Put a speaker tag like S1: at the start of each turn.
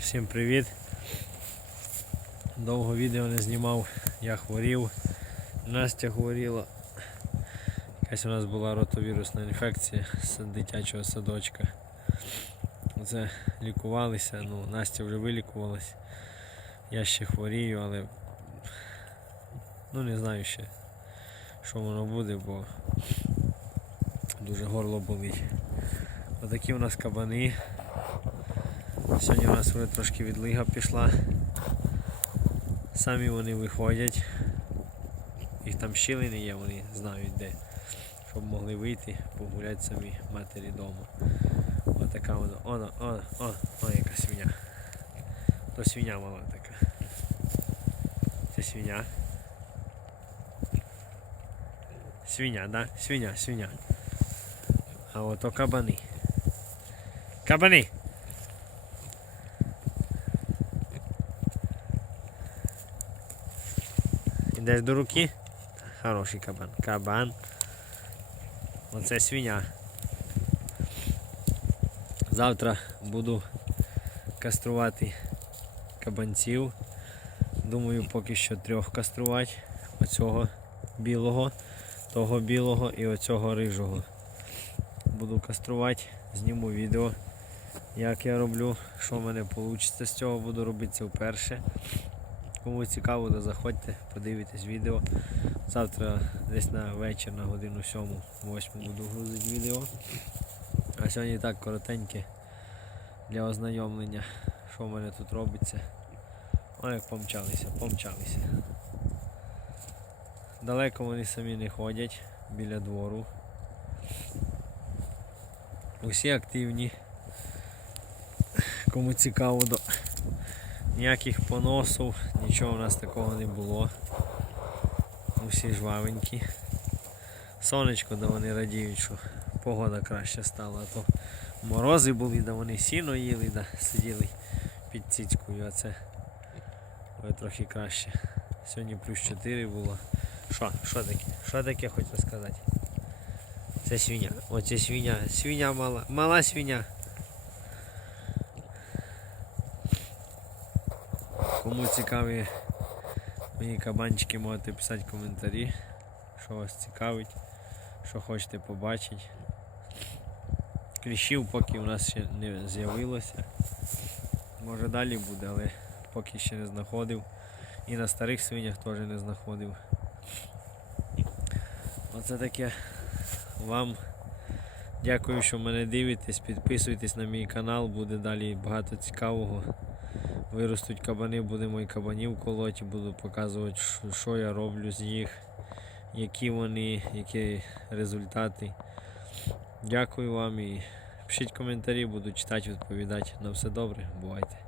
S1: Всім привіт. Довго відео не знімав, я хворів, Настя хворіла. Якась у нас була ротовірусна інфекція з дитячого садочка. Це лікувалися, ну, Настя вже вилікувалась. Я ще хворію, але ну не знаю ще, що воно буде, бо дуже горло болить. Отакі у нас кабани. Сьогодні у нас вже трошки відлига пішла. Самі вони виходять. Їх там щілини є, вони знають де. Щоб могли вийти, погуляти самі матері вдома. Отака вона. Оно, о, о, о, яка свиня. То свиня мала така. Це свиня. Свиня, да? Свиня, свиня. А ото кабани. Кабани! Ідеш до руки? Хороший кабан. Кабан. Оце свиня. Завтра буду каструвати кабанців. Думаю, поки що трьох каструвати. Оцього білого, того білого і оцього рижого. Буду каструвати, зніму відео, як я роблю, що в мене вийде з цього, буду робити це вперше. Кому цікаво, то заходьте, подивитесь відео. Завтра десь на вечір на годину 7-8 буду грузити відео. А сьогодні так коротеньке для ознайомлення, що в мене тут робиться. О, як помчалися, помчалися. Далеко вони самі не ходять біля двору. Усі активні. Кому цікаво, до ніяких поносів, нічого у нас такого не було. Усі жвавенькі. Сонечко, да вони радіють, що погода краще стала, а то морози були, да вони сіно їли, да сиділи під цицькою, а це ой, трохи краще. Сьогодні плюс 4 було. Що? Що таке? Що таке хоч розказати? Це свиня. Оце свиня. Свиня мала. Мала свиня. Кому цікаві мої кабанчики, можете писати коментарі, що вас цікавить, що хочете побачити. Кліщів поки у нас ще не з'явилося. Може далі буде, але поки ще не знаходив. І на старих свинях теж не знаходив. Оце таке вам. Дякую, що мене дивитесь. Підписуйтесь на мій канал, буде далі багато цікавого. Виростуть кабани, будемо і кабанів колоти, буду показувати, що- я роблю з їх, які вони, які результати. Дякую вам і пишіть коментарі, буду читати, відповідати. На все добре, бувайте.